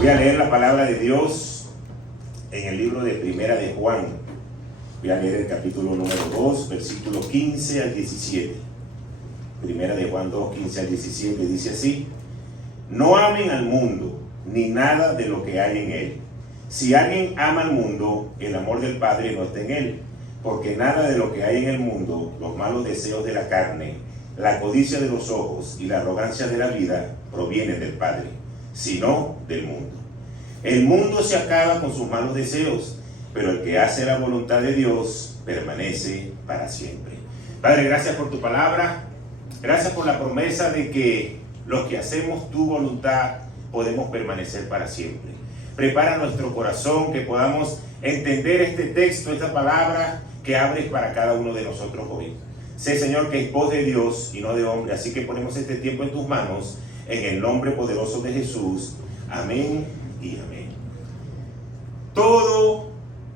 Voy a leer la palabra de Dios en el libro de Primera de Juan. Voy a leer el capítulo número 2, versículos 15 al 17. Primera de Juan 2, 15 al 17 dice así: No amen al mundo, ni nada de lo que hay en él. Si alguien ama al mundo, el amor del Padre no está en él. Porque nada de lo que hay en el mundo, los malos deseos de la carne, la codicia de los ojos y la arrogancia de la vida, provienen del Padre, sino del mundo. El mundo se acaba con sus malos deseos, pero el que hace la voluntad de Dios permanece para siempre. Padre, gracias por tu palabra. Gracias por la promesa de que los que hacemos tu voluntad podemos permanecer para siempre. Prepara nuestro corazón, que podamos entender este texto, esta palabra que abres para cada uno de nosotros hoy. Sé, Señor, que es voz de Dios y no de hombre, así que ponemos este tiempo en tus manos, en el nombre poderoso de Jesús. Amén y amén. Todo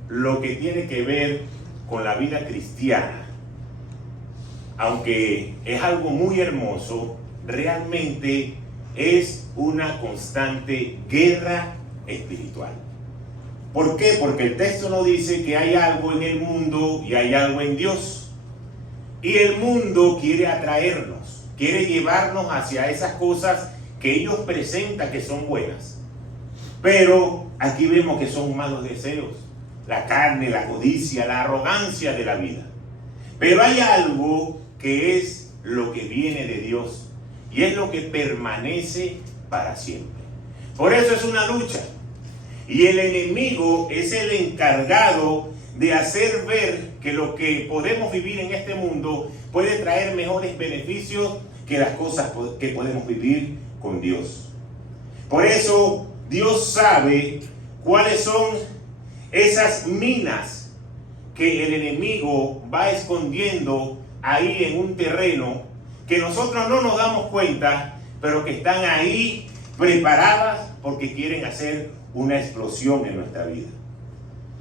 lo que tiene que ver con la vida cristiana, aunque es algo muy hermoso, realmente es una constante guerra espiritual. ¿Por qué? Porque el texto nos dice que hay algo en el mundo y hay algo en Dios. Y el mundo quiere atraernos, quiere llevarnos hacia esas cosas que ellos presentan que son buenas. Pero aquí vemos que son malos deseos, la carne, la codicia, la arrogancia de la vida. Pero hay algo que es lo que viene de Dios y es lo que permanece para siempre. Por eso es una lucha. Y el enemigo es el encargado de hacer ver que lo que podemos vivir en este mundo puede traer mejores beneficios que las cosas que podemos vivir con Dios. Por eso Dios sabe cuáles son esas minas que el enemigo va escondiendo ahí en un terreno que nosotros no nos damos cuenta, pero que están ahí preparadas porque quieren hacer una explosión en nuestra vida.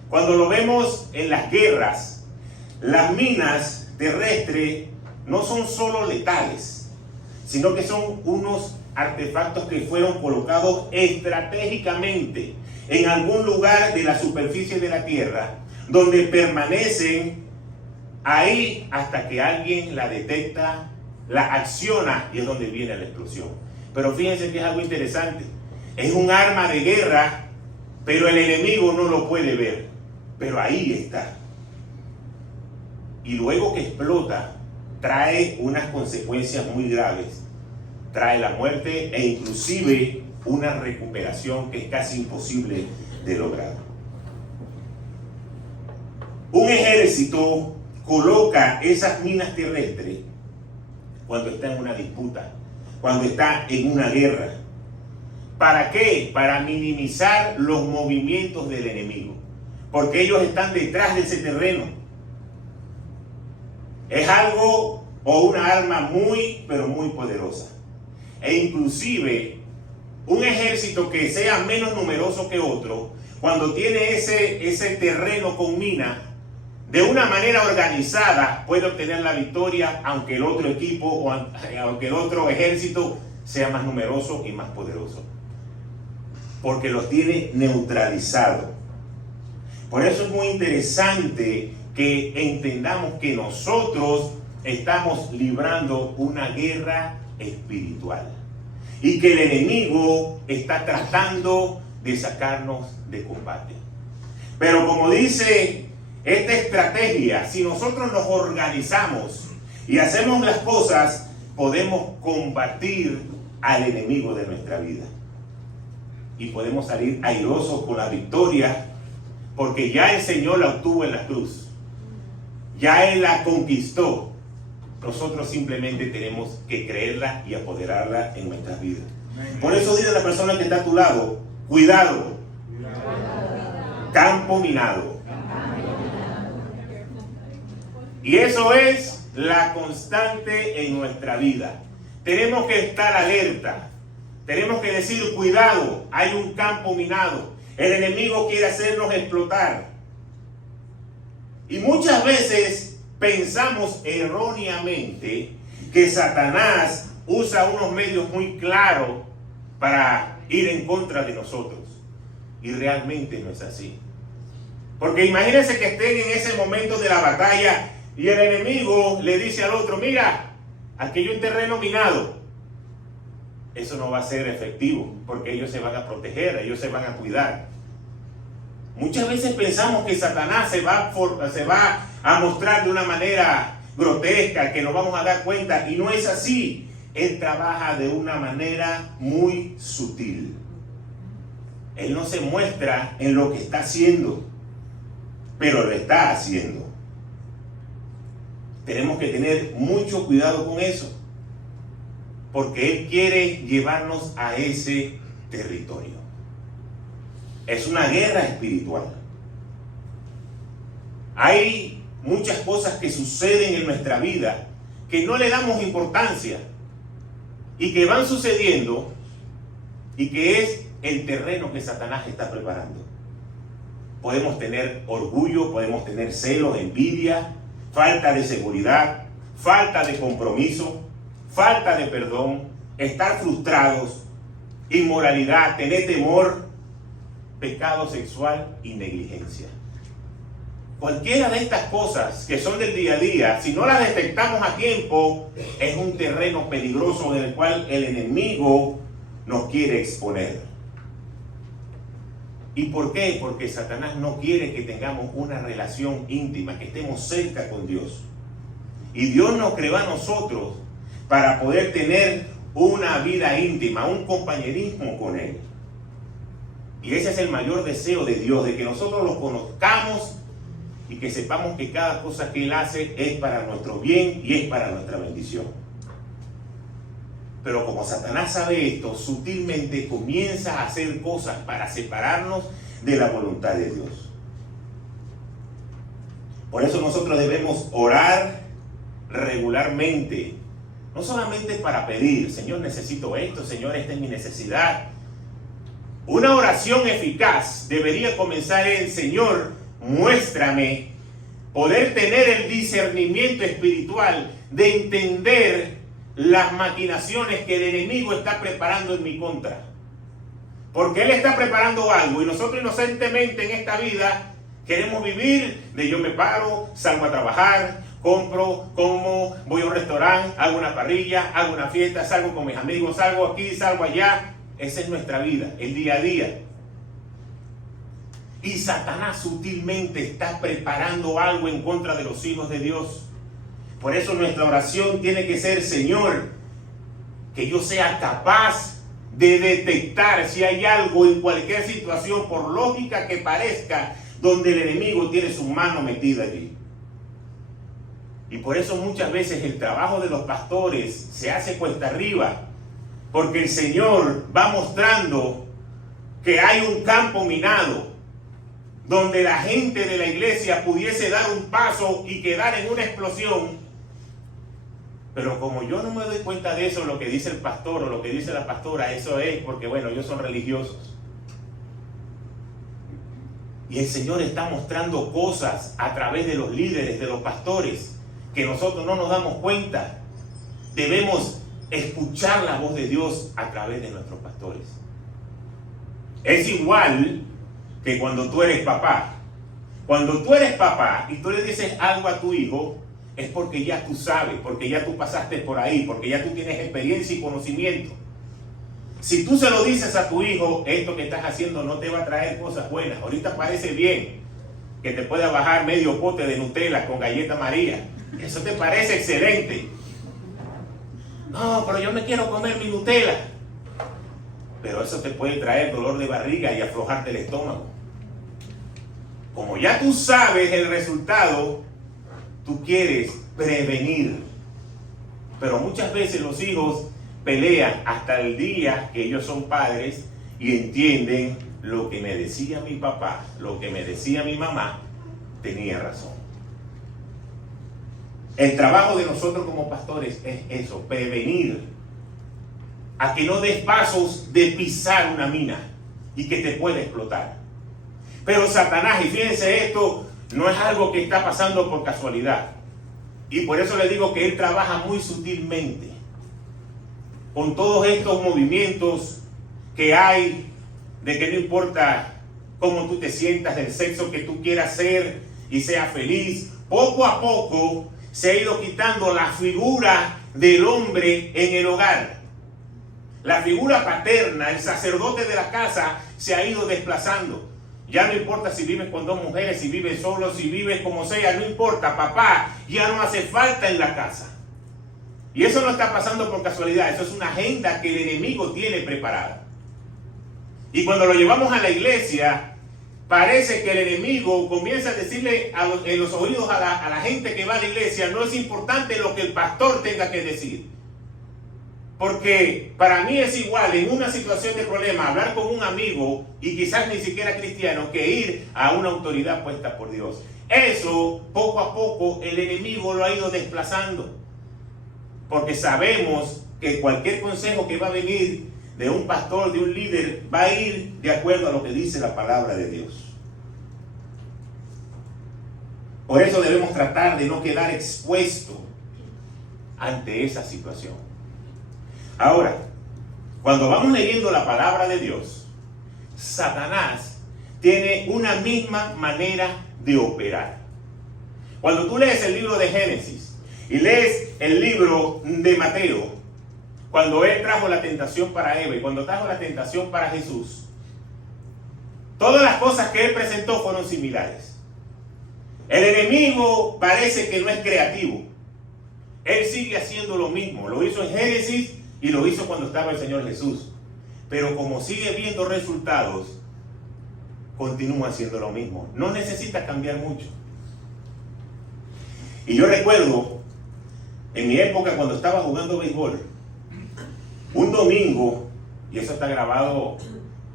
Cuando lo vemos en las guerras, las minas terrestres no son solo letales, sino que son unos artefactos que fueron colocados estratégicamente en algún lugar de la superficie de la tierra, donde permanecen ahí hasta que alguien la detecta, la acciona, y es donde viene la explosión. Pero fíjense que es algo interesante. Es un arma de guerra, pero el enemigo no lo puede ver. Pero ahí está. Y luego que explota, trae unas consecuencias muy graves. Trae la muerte e inclusive una recuperación que es casi imposible de lograr. Un ejército coloca esas minas terrestres cuando está en una disputa, cuando está en una guerra. ¿Para qué? Para minimizar los movimientos del enemigo, porque ellos están detrás de ese terreno. Es algo o una arma muy, pero muy poderosa. E inclusive un ejército que sea menos numeroso que otro, cuando tiene ese terreno con mina, de una manera organizada puede obtener la victoria, aunque el otro equipo o aunque el otro ejército sea más numeroso y más poderoso, porque los tiene neutralizados. Por eso es muy interesante que entendamos que nosotros estamos librando una guerra espiritual y que el enemigo está tratando de sacarnos de combate. Pero como dice esta estrategia, si nosotros nos organizamos y hacemos las cosas, podemos combatir al enemigo de nuestra vida y podemos salir airosos con la victoria, porque ya el Señor la obtuvo en la cruz, ya Él la conquistó. Nosotros simplemente tenemos que creerla y apoderarla en nuestras vidas. Por eso dile a la persona que está a tu lado: cuidado, campo minado. Y eso es la constante en nuestra vida. Tenemos que estar alerta. Tenemos que decir: cuidado, hay un campo minado. El enemigo quiere hacernos explotar. Y muchas veces pensamos erróneamente que Satanás usa unos medios muy claros para ir en contra de nosotros. Y realmente no es así. Porque imagínense que estén en ese momento de la batalla y el enemigo le dice al otro, mira, aquí hay un terreno minado. Eso no va a ser efectivo, porque ellos se van a proteger, ellos se van a cuidar. Muchas veces pensamos que Satanás se va a mostrar de una manera grotesca, que nos vamos a dar cuenta, y no es así. Él trabaja de una manera muy sutil. Él no se muestra en lo que está haciendo, pero lo está haciendo. Tenemos que tener mucho cuidado con eso, porque Él quiere llevarnos a ese territorio. Es una guerra espiritual. Hay muchas cosas que suceden en nuestra vida que no le damos importancia y que van sucediendo y que es el terreno que Satanás está preparando. Podemos tener orgullo, podemos tener celos, envidia, falta de seguridad, falta de compromiso, falta de perdón, estar frustrados, inmoralidad, tener temor, pecado sexual y negligencia. Cualquiera de estas cosas que son del día a día, si no las detectamos a tiempo, es un terreno peligroso en el cual el enemigo nos quiere exponer. ¿Y por qué? Porque Satanás no quiere que tengamos una relación íntima, que estemos cerca con Dios. Y Dios nos creó a nosotros para poder tener una vida íntima, un compañerismo con Él. Y ese es el mayor deseo de Dios, de que nosotros lo conozcamos y que sepamos que cada cosa que Él hace es para nuestro bien y es para nuestra bendición. Pero como Satanás sabe esto, sutilmente comienza a hacer cosas para separarnos de la voluntad de Dios. Por eso nosotros debemos orar regularmente, no solamente para pedir, Señor, necesito esto, Señor, esta es mi necesidad. Una oración eficaz debería comenzar en, Señor, muéstrame, poder tener el discernimiento espiritual de entender las maquinaciones que el enemigo está preparando en mi contra. Porque él está preparando algo y nosotros inocentemente en esta vida queremos vivir de yo me paro, salgo a trabajar, compro, como, voy a un restaurante, hago una parrilla, hago una fiesta, salgo con mis amigos, salgo aquí, salgo allá. Esa es nuestra vida, el día a día. Y Satanás sutilmente está preparando algo en contra de los hijos de Dios. Por eso nuestra oración tiene que ser, Señor, que yo sea capaz de detectar si hay algo en cualquier situación, por lógica que parezca, donde el enemigo tiene su mano metida allí. Y por eso muchas veces el trabajo de los pastores se hace cuesta arriba, porque el Señor va mostrando que hay un campo minado, donde la gente de la iglesia pudiese dar un paso y quedar en una explosión. Pero como yo no me doy cuenta de eso, lo que dice el pastor o lo que dice la pastora, eso es porque, bueno, ellos son religiosos. Y el Señor está mostrando cosas a través de los líderes, de los pastores, que nosotros no nos damos cuenta. Debemos escuchar la voz de Dios a través de nuestros pastores. Es igual que cuando tú eres papá. Cuando tú eres papá y tú le dices algo a tu hijo, es porque ya tú sabes, porque ya tú pasaste por ahí, porque ya tú tienes experiencia y conocimiento. Si tú se lo dices a tu hijo, esto que estás haciendo no te va a traer cosas buenas. Ahorita parece bien que te pueda bajar medio pote de Nutella con galleta María. Eso te parece excelente. No, pero yo me quiero comer mi Nutella. Pero eso te puede traer dolor de barriga y aflojarte el estómago. Como ya tú sabes el resultado, tú quieres prevenir. Pero muchas veces los hijos pelean hasta el día que ellos son padres y entienden lo que me decía mi papá, lo que me decía mi mamá, tenía razón. El trabajo de nosotros como pastores es eso, prevenir a que no des pasos de pisar una mina y que te pueda explotar. Pero Satanás, y fíjense esto, no es algo que está pasando por casualidad. Y por eso le digo que él trabaja muy sutilmente con todos estos movimientos que hay de que no importa cómo tú te sientas, del sexo que tú quieras ser y sea feliz. Poco a poco se ha ido quitando la figura del hombre en el hogar. La figura paterna, el sacerdote de la casa, se ha ido desplazando. Ya no importa si vives con dos mujeres, si vives solo, si vives como sea, no importa, papá, ya no hace falta en la casa. Y eso no está pasando por casualidad, eso es una agenda que el enemigo tiene preparada. Y cuando lo llevamos a la iglesia, parece que el enemigo comienza a decirle en los oídos a la gente que va a la iglesia, no es importante lo que el pastor tenga que decir. Porque para mí es igual en una situación de problema hablar con un amigo y quizás ni siquiera cristiano que ir a una autoridad puesta por Dios. Eso poco a poco el enemigo lo ha ido desplazando. Porque sabemos que cualquier consejo que va a venir de un pastor, de un líder, va a ir de acuerdo a lo que dice la palabra de Dios. Por eso debemos tratar de no quedar expuestos ante esa situación. Ahora, cuando vamos leyendo la palabra de Dios, Satanás tiene una misma manera de operar. Cuando tú lees el libro de Génesis y lees el libro de Mateo, cuando él trajo la tentación para Eva y cuando trajo la tentación para Jesús, todas las cosas que él presentó fueron similares. El enemigo parece que no es creativo. Él sigue haciendo lo mismo. Lo hizo en Génesis y lo hizo cuando estaba el Señor Jesús. Pero como sigue viendo resultados, continúa haciendo lo mismo. No necesita cambiar mucho. Y yo recuerdo, en mi época cuando estaba jugando béisbol, un domingo, y eso está grabado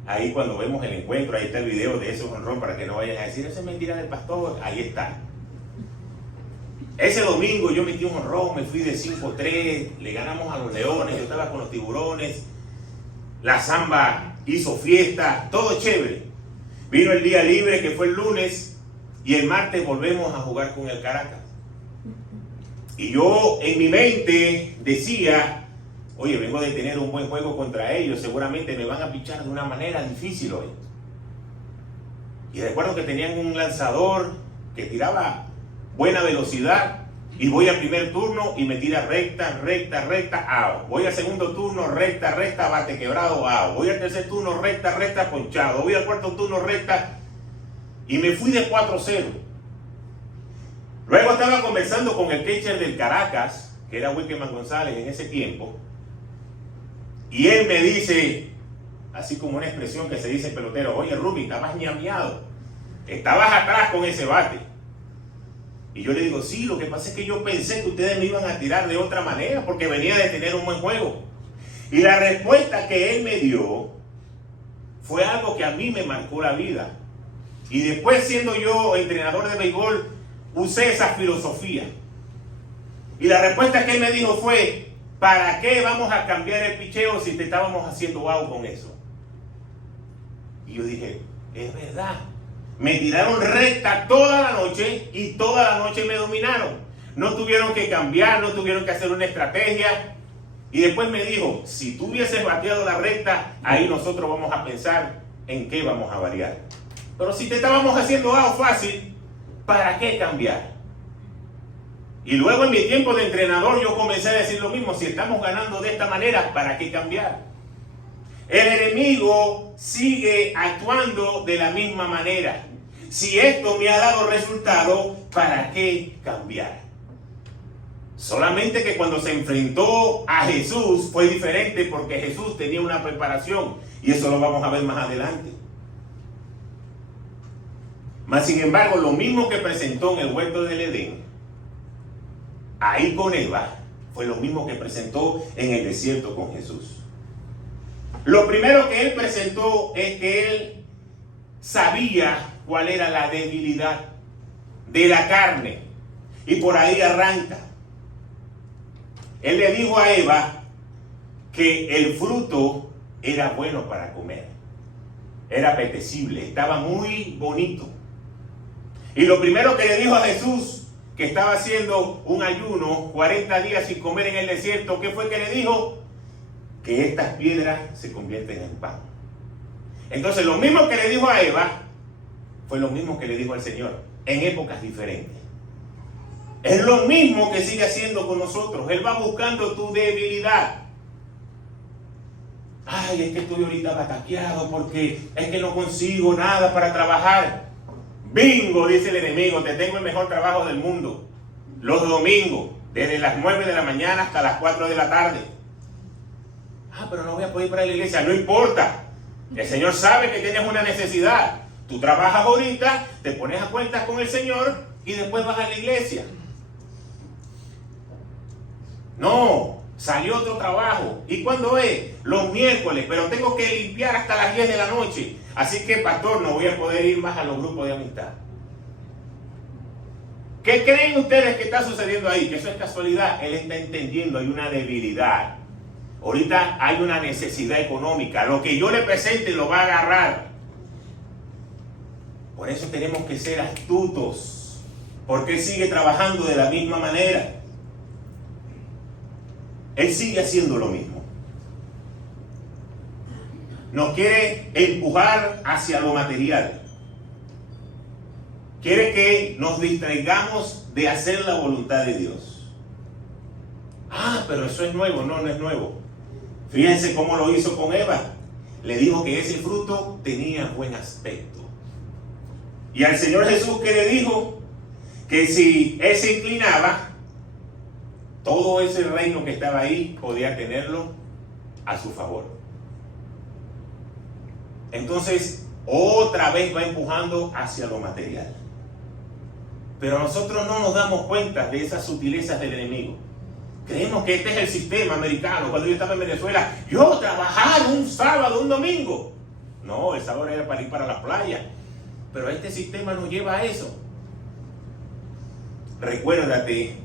ahí cuando vemos el encuentro, ahí está el video de ese jonrón para que no vayan a decir, esa es mentira del pastor, ahí está. Ese domingo yo metí un jonrón, me fui de 5-3, le ganamos a los Leones, yo estaba con los Tiburones, la Zamba hizo fiesta, todo chévere. Vino el día libre que fue el lunes y el martes volvemos a jugar con el Caracas. Y yo en mi mente decía, oye, vengo de tener un buen juego contra ellos, seguramente me van a pichar de una manera difícil hoy. Y recuerdo que tenían un lanzador que tiraba buena velocidad y voy al primer turno y me tira recta, out. Voy al segundo turno, recta, bate quebrado, out. Voy al tercer turno, recta, ponchado. Voy al cuarto turno, recta y me fui de 4-0. Luego estaba conversando con el catcher del Caracas, que era Wilkerman González en ese tiempo, y él me dice, así como una expresión que se dice pelotero, oye Rumi, estabas ñameado, estabas atrás con ese bate. Y yo le digo, sí, lo que pasa es que yo pensé que ustedes me iban a tirar de otra manera porque venía de tener un buen juego. Y la respuesta que él me dio fue algo que a mí me marcó la vida. Y después, siendo yo entrenador de béisbol, usé esa filosofía. Y la respuesta que él me dijo fue, ¿para qué vamos a cambiar el picheo si te estábamos haciendo out con eso? Y yo dije, es verdad. Me tiraron recta toda la noche y toda la noche me dominaron. No tuvieron que cambiar, no tuvieron que hacer una estrategia. Y después me dijo, si tú hubieses bateado la recta, ahí nosotros vamos a pensar en qué vamos a variar. Pero si te estábamos haciendo out fácil, ¿para qué cambiar? Y luego en mi tiempo de entrenador yo comencé a decir lo mismo, si estamos ganando de esta manera, ¿para qué cambiar? El enemigo sigue actuando de la misma manera. Si esto me ha dado resultado, ¿para qué cambiar? Solamente que cuando se enfrentó a Jesús fue diferente porque Jesús tenía una preparación y eso lo vamos a ver más adelante. Mas sin embargo, lo mismo que presentó en el huerto del Edén, ahí con Eva, fue lo mismo que presentó en el desierto con Jesús. Lo primero que él presentó es que él sabía cuál era la debilidad de la carne. Y por ahí arranca. Él le dijo a Eva que el fruto era bueno para comer. Era apetecible, estaba muy bonito. Y lo primero que le dijo a Jesús, que estaba haciendo un ayuno, 40 días sin comer en el desierto, ¿qué fue que le dijo? Que estas piedras se convierten en pan. Entonces lo mismo que le dijo a Eva, fue lo mismo que le dijo al Señor, en épocas diferentes. Es lo mismo que sigue haciendo con nosotros. Él va buscando tu debilidad. Ay, es que estoy ahorita bataqueado porque es que no consigo nada para trabajar. Bingo, dice el enemigo, te tengo el mejor trabajo del mundo. Los domingos, desde las 9 de la mañana hasta las 4 de la tarde. Pero no voy a poder ir para la iglesia. No importa. El Señor sabe que tienes una necesidad. Tú trabajas ahorita, te pones a cuentas con el Señor y después vas a la iglesia. No, salió otro trabajo. ¿Y cuándo es? Los miércoles, pero tengo que limpiar hasta las 10 de la noche. Así que, pastor, no voy a poder ir más a los grupos de amistad. ¿Qué creen ustedes que está sucediendo ahí? Que eso es casualidad. Él está entendiendo, hay una debilidad. Ahorita hay una necesidad económica. Lo que yo le presente lo va a agarrar. Por eso tenemos que ser astutos. Porque él sigue trabajando de la misma manera. Él sigue haciendo lo mismo. Nos quiere empujar hacia lo material. Quiere que nos distraigamos de hacer la voluntad de Dios. Pero eso es nuevo. No, no es nuevo. Fíjense cómo lo hizo con Eva. Le dijo que ese fruto tenía buen aspecto. Y al Señor Jesús, que le dijo que si él se inclinaba, todo ese reino que estaba ahí podía tenerlo a su favor. Entonces, otra vez va empujando hacia lo material. Pero nosotros no nos damos cuenta de esas sutilezas del enemigo. Creemos que este es el sistema americano. Cuando yo estaba en Venezuela, yo trabajar un sábado, un domingo. No, el sábado era para ir para la playa. Pero este sistema nos lleva a eso. Recuérdate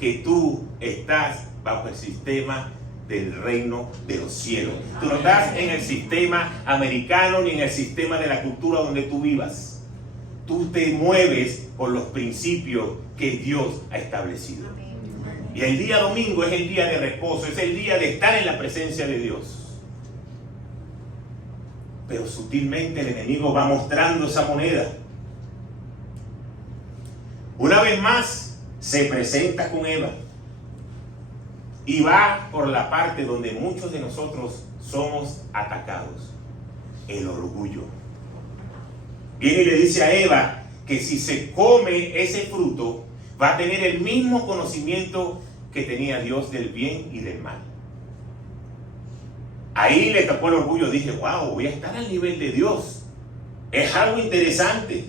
que tú estás bajo el sistema del reino de los cielos. Tú no estás en el sistema americano ni en el sistema de la cultura donde tú vivas. Tú te mueves por los principios que Dios ha establecido. Y el día domingo es el día de reposo, es el día de estar en la presencia de Dios. Pero sutilmente el enemigo va mostrando esa moneda. Una vez más se presenta con Eva y va por la parte donde muchos de nosotros somos atacados: el orgullo. Viene y le dice a Eva que si se come ese fruto va a tener el mismo conocimiento que tenía Dios del bien y del mal. Ahí le tocó el orgullo. Dije, wow, voy a estar al nivel de Dios. Es algo interesante.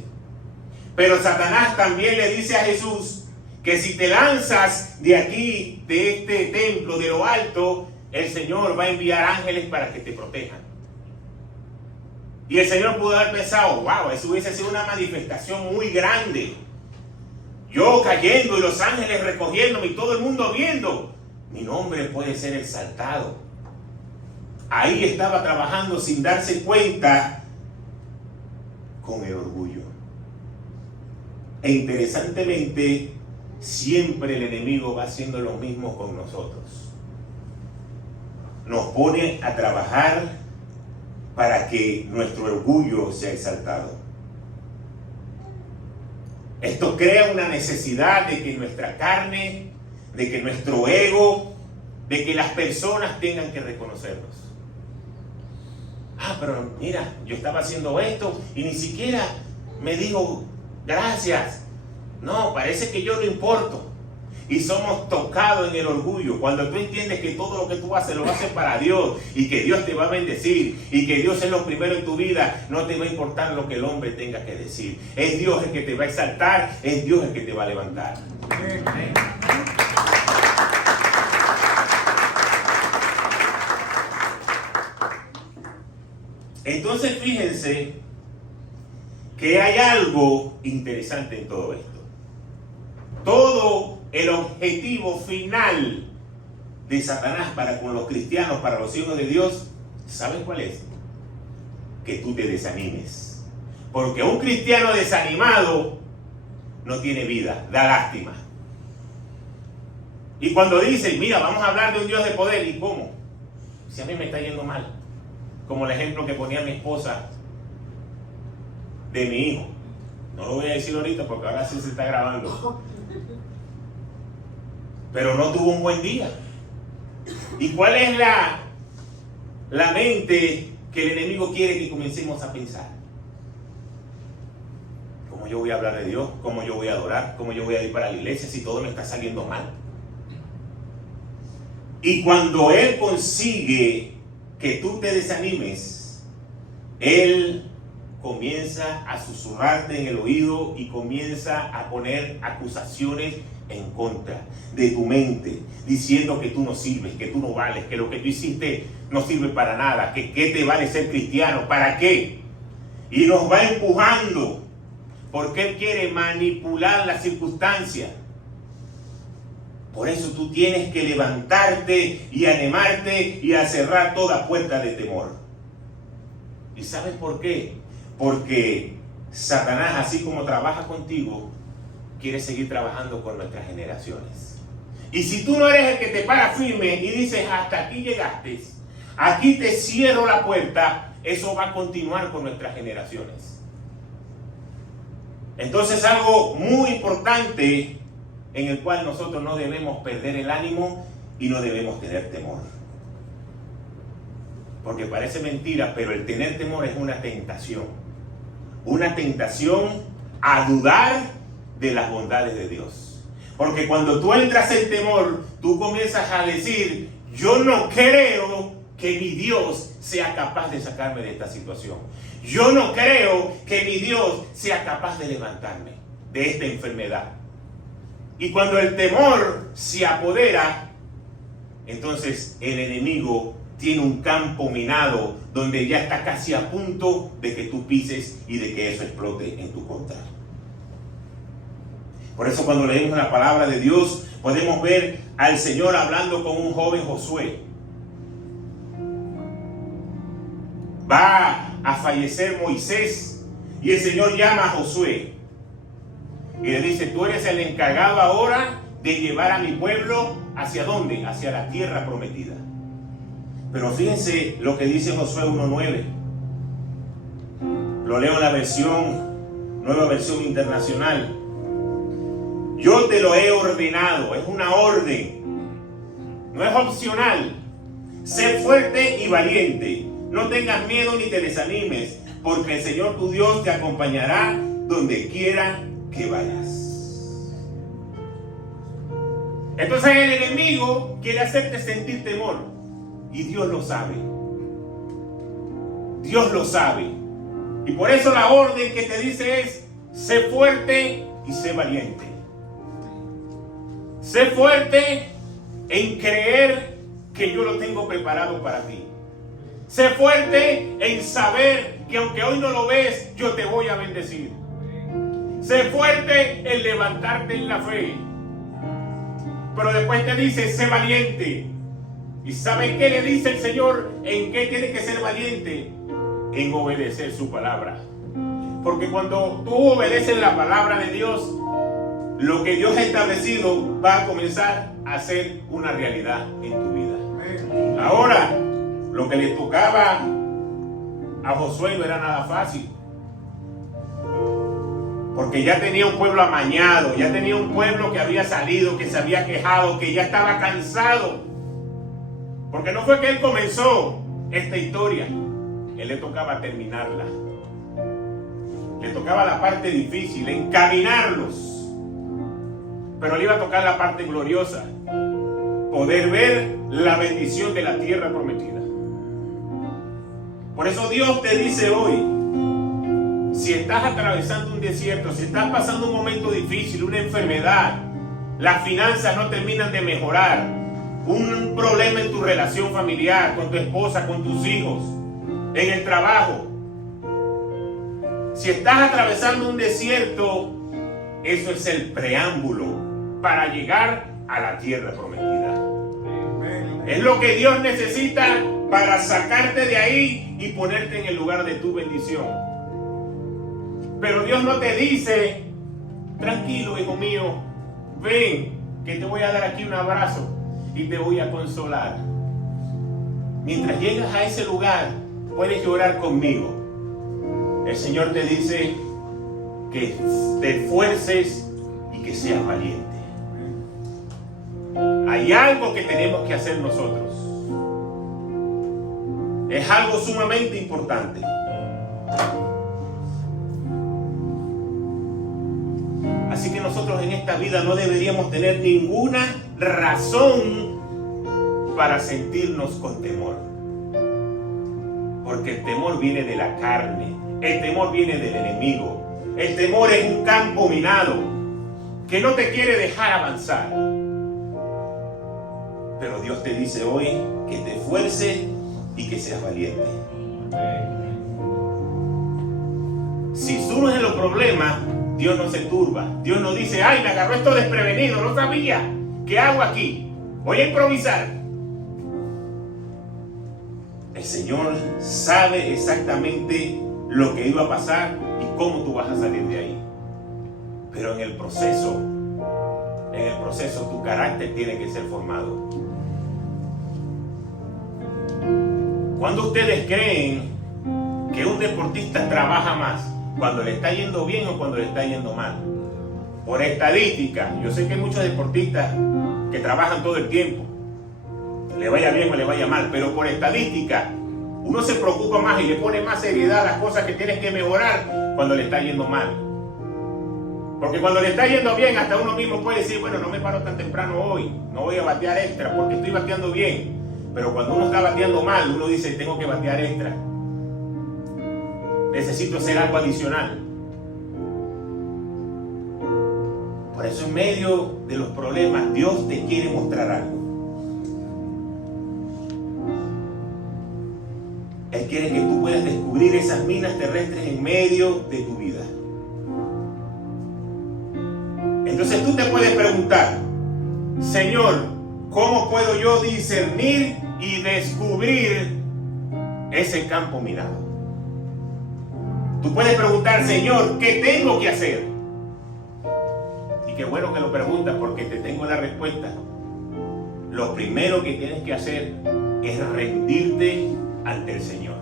Pero Satanás también le dice a Jesús que si te lanzas de aquí, de este templo, de lo alto, el Señor va a enviar ángeles para que te protejan. Y el Señor pudo haber pensado, wow, eso hubiese sido una manifestación muy grande. Yo cayendo y los ángeles recogiéndome y todo el mundo viendo. Mi nombre puede ser exaltado. Ahí estaba trabajando sin darse cuenta con el orgullo. E interesantemente, siempre el enemigo va haciendo lo mismo con nosotros. Nos pone a trabajar para que nuestro orgullo sea exaltado. Esto crea una necesidad de que nuestra carne, de que nuestro ego, de que las personas tengan que reconocernos. Pero mira, yo estaba haciendo esto y ni siquiera me dijo gracias. No, parece que yo no importo. Y somos tocados en el orgullo. Cuando tú entiendes que todo lo que tú haces lo haces para Dios y que Dios te va a bendecir y que Dios es lo primero en tu vida, no te va a importar lo que el hombre tenga que decir. Es Dios el que te va a exaltar, es Dios el que te va a levantar. Amén. Entonces fíjense que hay algo interesante en todo esto. Todo el objetivo final de Satanás para con los cristianos, para los hijos de Dios, ¿sabes cuál es? Que tú te desanimes. Porque un cristiano desanimado no tiene vida, da lástima. Y cuando dicen, mira, vamos a hablar de un Dios de poder, ¿y cómo? Si a mí me está yendo mal. Como el ejemplo que ponía mi esposa de mi hijo. No lo voy a decir ahorita porque ahora sí se está grabando. Pero no tuvo un buen día. ¿Y cuál es la mente que el enemigo quiere que comencemos a pensar? ¿Cómo yo voy a hablar de Dios? ¿Cómo yo voy a adorar? ¿Cómo yo voy a ir para la iglesia si todo me está saliendo mal? Y cuando él consigue que tú te desanimes, él comienza a susurrarte en el oído y comienza a poner acusaciones en contra de tu mente, diciendo que tú no sirves, que tú no vales, que lo que tú hiciste no sirve para nada, que qué te vale ser cristiano, ¿para qué? Y nos va empujando porque él quiere manipular las circunstancias. Por eso tú tienes que levantarte y animarte y a cerrar toda puerta de temor. ¿Y sabes por qué? Porque Satanás, así como trabaja contigo, quiere seguir trabajando con nuestras generaciones. Y si tú no eres el que te para firme y dices, hasta aquí llegaste, aquí te cierro la puerta, eso va a continuar con nuestras generaciones. Entonces, algo muy importante en el cual nosotros no debemos perder el ánimo y no debemos tener temor. Porque parece mentira, pero el tener temor es una tentación. Una tentación a dudar de las bondades de Dios. Porque cuando tú entras en temor, tú comienzas a decir, yo no creo que mi Dios sea capaz de sacarme de esta situación. Yo no creo que mi Dios sea capaz de levantarme de esta enfermedad. Y cuando el temor se apodera, entonces el enemigo tiene un campo minado donde ya está casi a punto de que tú pises y de que eso explote en tu contra. Por eso cuando leemos la palabra de Dios, podemos ver al Señor hablando con un joven Josué. Va a fallecer Moisés y el Señor llama a Josué y le dice, tú eres el encargado ahora de llevar a mi pueblo ¿hacia dónde? Hacia la tierra prometida. Pero fíjense lo que dice Josué 1:9. Lo leo en la nueva versión internacional. Yo te lo he ordenado, es una orden, no es opcional. Sé fuerte y valiente, no tengas miedo ni te desanimes, porque el Señor tu Dios te acompañará donde quiera que vayas. Entonces el enemigo quiere hacerte sentir temor y Dios lo sabe. Dios lo sabe. Y por eso la orden que te dice es, sé fuerte y sé valiente. Sé fuerte en creer que yo lo tengo preparado para ti. Sé fuerte en saber que aunque hoy no lo ves, yo te voy a bendecir. Sé fuerte en levantarte en la fe. Pero después te dice, sé valiente. ¿Y sabes qué le dice el Señor? ¿En qué tiene que ser valiente? En obedecer su palabra. Porque cuando tú obedeces la palabra de Dios, lo que Dios ha establecido va a comenzar a ser una realidad en tu vida. Ahora, lo que le tocaba a Josué no era nada fácil. Porque ya tenía un pueblo amañado, ya tenía un pueblo que había salido, que se había quejado, que ya estaba cansado. Porque no fue que él comenzó esta historia, él le tocaba terminarla. Le tocaba la parte difícil, encaminarlos. Pero le iba a tocar la parte gloriosa, poder ver la bendición de la tierra prometida. Por eso Dios te dice hoy, si estás atravesando un desierto, si estás pasando un momento difícil, una enfermedad, las finanzas no terminan de mejorar, un problema en tu relación familiar, con tu esposa, con tus hijos, en el trabajo. Si estás atravesando un desierto, eso es el preámbulo para llegar a la tierra prometida. Es lo que Dios necesita para sacarte de ahí y ponerte en el lugar de tu bendición. Pero Dios no te dice, tranquilo hijo mío, ven que te voy a dar aquí un abrazo y te voy a consolar. Mientras llegas a ese lugar, puedes llorar conmigo. El Señor te dice, que te esfuerces y que seas valiente. Hay algo que tenemos que hacer nosotros. Es algo sumamente importante. Así que nosotros en esta vida no deberíamos tener ninguna razón para sentirnos con temor. Porque el temor viene de la carne, el temor viene del enemigo. El temor es un campo minado que no te quiere dejar avanzar. Pero Dios te dice hoy que te esfuerces y que seas valiente. Si surgen en los problemas, Dios no se turba. Dios no dice, ay, me agarró esto desprevenido, no sabía. ¿Qué hago aquí? Voy a improvisar. El Señor sabe exactamente lo que iba a pasar y cómo tú vas a salir de ahí. Pero en el proceso tu carácter tiene que ser formado. ¿Cuándo ustedes creen que un deportista trabaja más? ¿Cuando le está yendo bien o cuando le está yendo mal? Por estadística, yo sé que hay muchos deportistas que trabajan todo el tiempo, le vaya bien o le vaya mal, pero por estadística, uno se preocupa más y le pone más seriedad a las cosas que tienes que mejorar cuando le está yendo mal. Porque cuando le está yendo bien, hasta uno mismo puede decir, bueno, no me paro tan temprano hoy, no voy a batear extra porque estoy bateando bien. Pero cuando uno está bateando mal, uno dice, tengo que batear extra. Necesito hacer algo adicional. Por eso en medio de los problemas, Dios te quiere mostrar algo. Él quiere que tú puedas descubrir esas minas terrestres en medio de tu vida. Entonces tú te puedes preguntar, Señor, ¿cómo puedo yo discernir y descubrir ese campo minado? Tú puedes preguntar, Señor, ¿qué tengo que hacer? Y qué bueno que lo preguntas porque te tengo la respuesta. Lo primero que tienes que hacer es rendirte ante el Señor.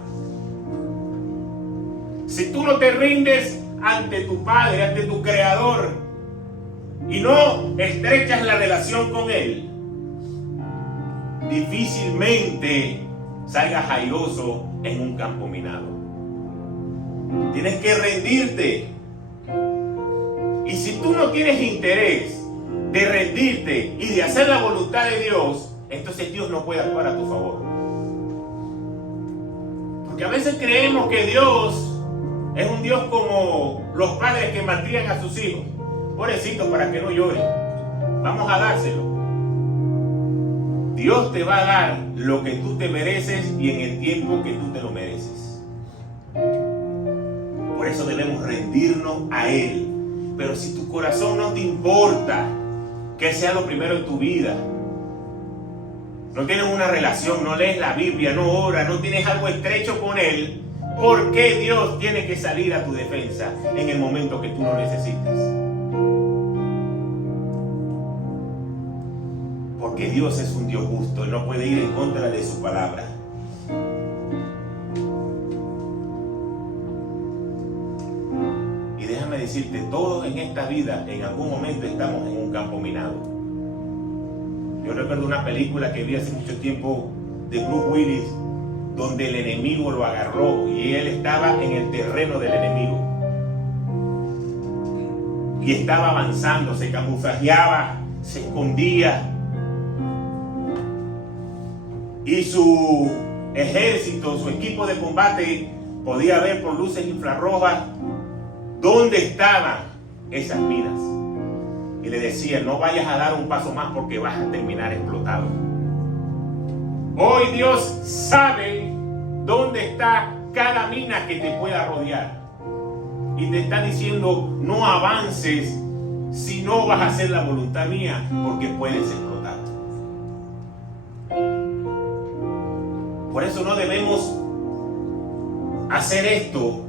Si tú no te rindes ante tu Padre, ante tu Creador, y no estrechas la relación con Él, difícilmente salgas airoso en un campo minado. Tienes que rendirte. Y si tú no tienes interés de rendirte y de hacer la voluntad de Dios, entonces Dios no puede actuar a tu favor. Porque a veces creemos que Dios es un Dios como los padres que malcrían a sus hijos. Pobrecito, para que no lloren. Vamos a dárselo. Dios te va a dar lo que tú te mereces y en el tiempo que tú te lo mereces. Por eso debemos rendirnos a Él. Pero si tu corazón no te importa que Él sea lo primero en tu vida, no tienes una relación, no lees la Biblia, no oras, no tienes algo estrecho con Él, ¿por qué Dios tiene que salir a tu defensa en el momento que tú lo necesites? Porque Dios es un Dios justo y no puede ir en contra de su palabra. Y déjame decirte, todos en esta vida en algún momento estamos en un campo minado. Yo recuerdo una película que vi hace mucho tiempo de Bruce Willis, donde el enemigo lo agarró y él estaba en el terreno del enemigo. Y estaba avanzando, se camuflajeaba, se escondía. Y su ejército, su equipo de combate podía ver por luces infrarrojas dónde estaban esas minas. Y le decía, no vayas a dar un paso más porque vas a terminar explotado. Hoy Dios sabe dónde está cada mina que te pueda rodear. Y te está diciendo, no avances si no vas a hacer la voluntad mía porque puedes explotar. Por eso no debemos hacer esto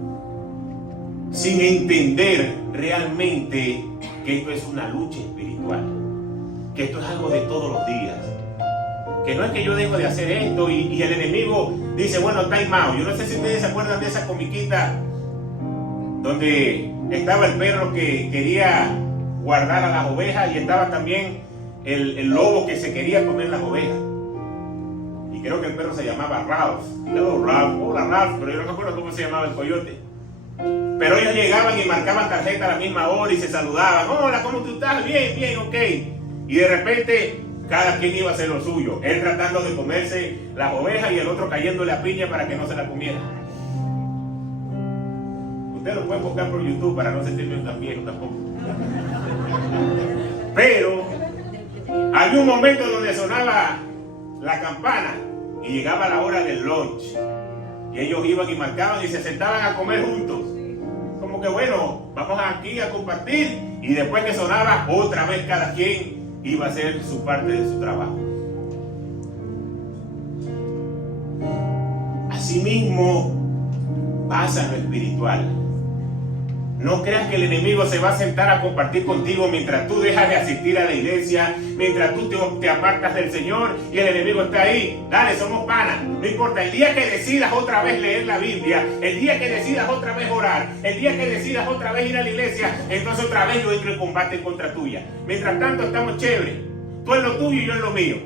sin entender realmente que esto es una lucha espiritual, que esto es algo de todos los días, que no es que yo dejo de hacer esto y el enemigo dice, bueno, time out. Yo no sé si ustedes se acuerdan de esa comiquita donde estaba el perro que quería guardar a las ovejas y estaba también el lobo que se quería comer las ovejas. Y creo que el perro se llamaba Ralph. Hola Ralph, pero yo no me acuerdo cómo se llamaba el coyote. Pero ellos llegaban y marcaban tarjeta a la misma hora y se saludaban. Hola, ¿cómo tú estás? Bien, bien, ok. Y de repente cada quien iba a hacer lo suyo. Él tratando de comerse las ovejas y el otro cayéndole a piña para que no se la comiera. Ustedes lo pueden buscar por YouTube para no sentirme tan viejo tampoco. Pero había un momento donde sonaba la campana y llegaba la hora del lunch. Y ellos iban y marcaban y se sentaban a comer juntos. Como que bueno, vamos aquí a compartir. Y después que sonaba, otra vez cada quien iba a hacer su parte de su trabajo. Asimismo pasa en lo espiritual. No creas que el enemigo se va a sentar a compartir contigo mientras tú dejas de asistir a la iglesia, mientras tú te apartas del Señor y el enemigo está ahí. Dale, somos panas. No importa, el día que decidas otra vez leer la Biblia, el día que decidas otra vez orar, el día que decidas otra vez ir a la iglesia, entonces otra vez yo entro en combate contra tuya. Mientras tanto estamos chéveres. Tú en lo tuyo y yo en lo mío.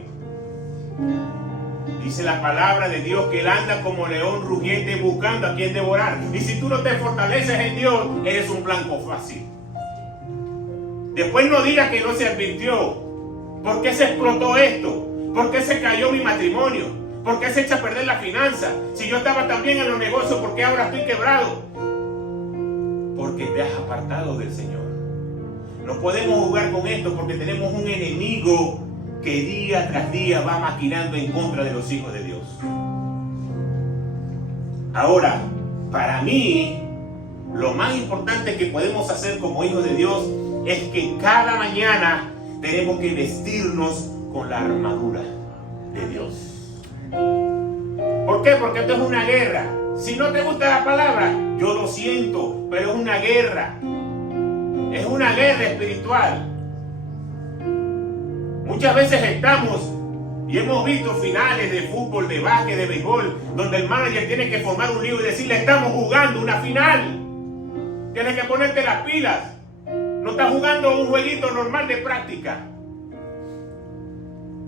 Dice la palabra de Dios que él anda como león rugiente buscando a quien devorar. Y si tú no te fortaleces en Dios, eres un blanco fácil. Después no digas que no se advirtió. ¿Por qué se explotó esto? ¿Por qué se cayó mi matrimonio? ¿Por qué se echa a perder la finanza? Si yo estaba también en los negocios, ¿por qué ahora estoy quebrado? Porque te has apartado del Señor. No podemos jugar con esto porque tenemos un enemigo que día tras día va maquinando en contra de los hijos de Dios. Ahora, para mí, lo más importante que podemos hacer como hijos de Dios es que cada mañana tenemos que vestirnos con la armadura de Dios. ¿Por qué? Porque esto es una guerra. Si no te gusta la palabra, yo lo siento, pero es una guerra. Es una guerra espiritual. Muchas veces estamos y hemos visto finales de fútbol, de básquet, de béisbol, donde el manager tiene que formar un lío y decirle: estamos jugando una final. Tienes que ponerte las pilas. No estás jugando un jueguito normal de práctica.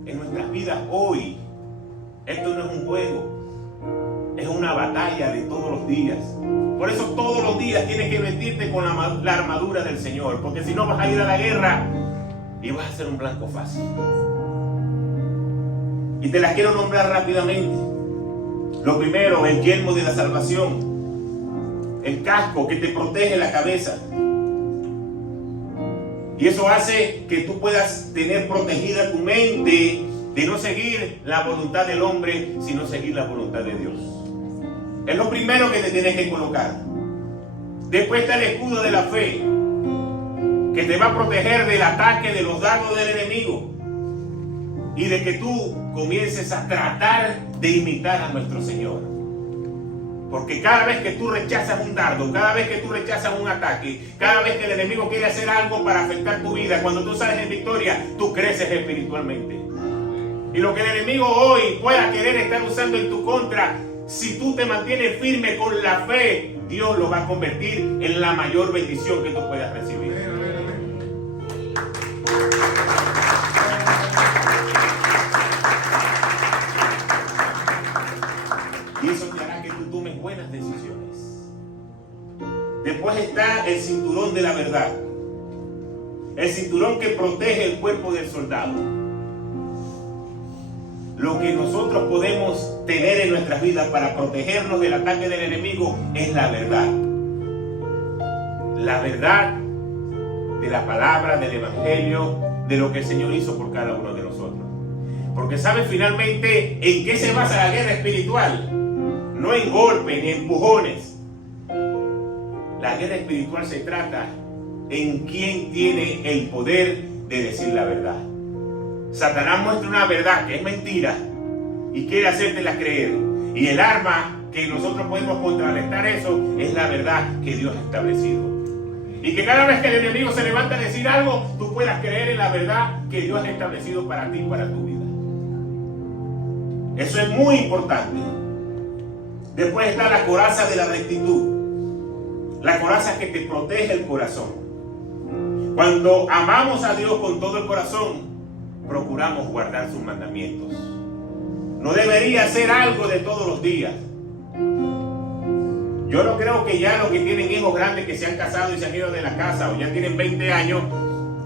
En nuestras vidas hoy, esto no es un juego. Es una batalla de todos los días. Por eso todos los días tienes que vestirte con la armadura del Señor. Porque si no vas a ir a la guerra y vas a ser un blanco fácil. Y te las quiero nombrar rápidamente. Lo primero, el yelmo de la salvación. El casco que te protege la cabeza. Y eso hace que tú puedas tener protegida tu mente de no seguir la voluntad del hombre, sino seguir la voluntad de Dios. Es lo primero que te tienes que colocar. Después está el escudo de la fe, que te va a proteger del ataque, de los dardos del enemigo y de que tú comiences a tratar de imitar a nuestro Señor. Porque cada vez que tú rechazas un dardo, cada vez que tú rechazas un ataque, cada vez que el enemigo quiere hacer algo para afectar tu vida, cuando tú sales en victoria, tú creces espiritualmente. Y lo que el enemigo hoy pueda querer estar usando en tu contra, si tú te mantienes firme con la fe, Dios lo va a convertir en la mayor bendición que tú puedas recibir. Y eso te hará que tú tomes buenas decisiones. Después está el cinturón de la verdad. El cinturón que protege el cuerpo del soldado. Lo que nosotros podemos tener en nuestras vidas para protegernos del ataque del enemigo es la verdad. La verdad de la palabra, del evangelio, de lo que el Señor hizo por cada uno de nosotros. Porque ¿sabes finalmente en qué se basa la guerra espiritual? No en golpes ni empujones. La guerra espiritual se trata en quién tiene el poder de decir la verdad. Satanás muestra una verdad que es mentira y quiere hacértela creer. Y el arma que nosotros podemos contrarrestar eso es la verdad que Dios ha establecido. Y que cada vez que el enemigo se levanta a decir algo, tú puedas creer en la verdad que Dios ha establecido para ti y para tu vida. Eso es muy importante. Después está la coraza de la rectitud. La coraza que te protege el corazón. Cuando amamos a Dios con todo el corazón, procuramos guardar sus mandamientos. No debería ser algo de todos los días. Yo no creo que ya los que tienen hijos grandes que se han casado y se han ido de la casa o ya tienen 20 años,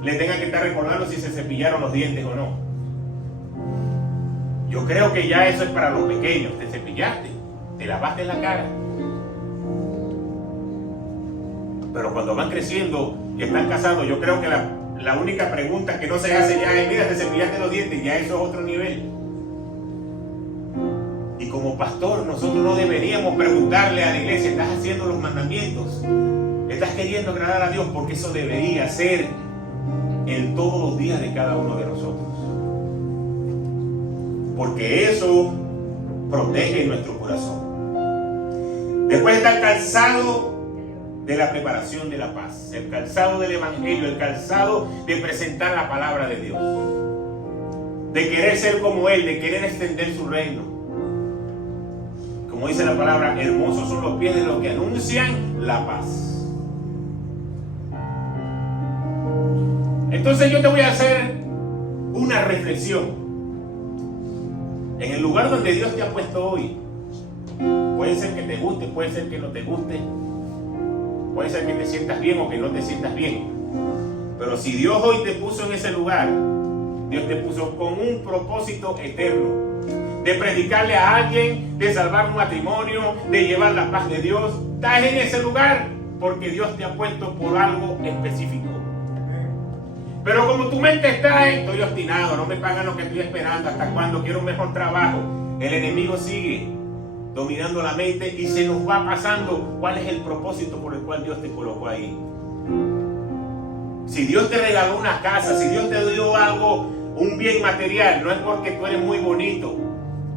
le tengan que estar recordando si se cepillaron los dientes o no. Yo creo que ya eso es para los pequeños. Te cepillaste, te lavaste la cara. Pero cuando van creciendo y están casados, yo creo que la única pregunta que no se hace ya es: mira, te cepillaste los dientes. Ya eso es otro nivel. Y como pastor, nosotros no deberíamos preguntarle a la iglesia: ¿estás haciendo los mandamientos? ¿Estás queriendo agradar a Dios? Porque eso debería ser en todos los días de cada uno de nosotros. Porque eso protege nuestro corazón. Después está el calzado de la preparación de la paz, el calzado del evangelio, el calzado de presentar la palabra de Dios, de querer ser como Él, de querer extender su reino. Como dice la palabra, hermosos son los pies de los que anuncian la paz. Entonces yo te voy a hacer una reflexión. En el lugar donde Dios te ha puesto hoy, puede ser que te guste, puede ser que no te guste, puede ser que te sientas bien o que no te sientas bien. Pero si Dios hoy te puso en ese lugar, Dios te puso con un propósito eterno. De predicarle a alguien, de salvar un matrimonio, de llevar la paz de Dios. Estás en ese lugar porque Dios te ha puesto por algo específico. Pero como tu mente está en: estoy obstinado, no me pagan lo que estoy esperando, hasta cuando quiero un mejor trabajo, el enemigo sigue dominando la mente y se nos va pasando cuál es el propósito por el cual Dios te colocó ahí. Si Dios te regaló una casa, si Dios te dio algo, un bien material, no es porque tú eres muy bonito,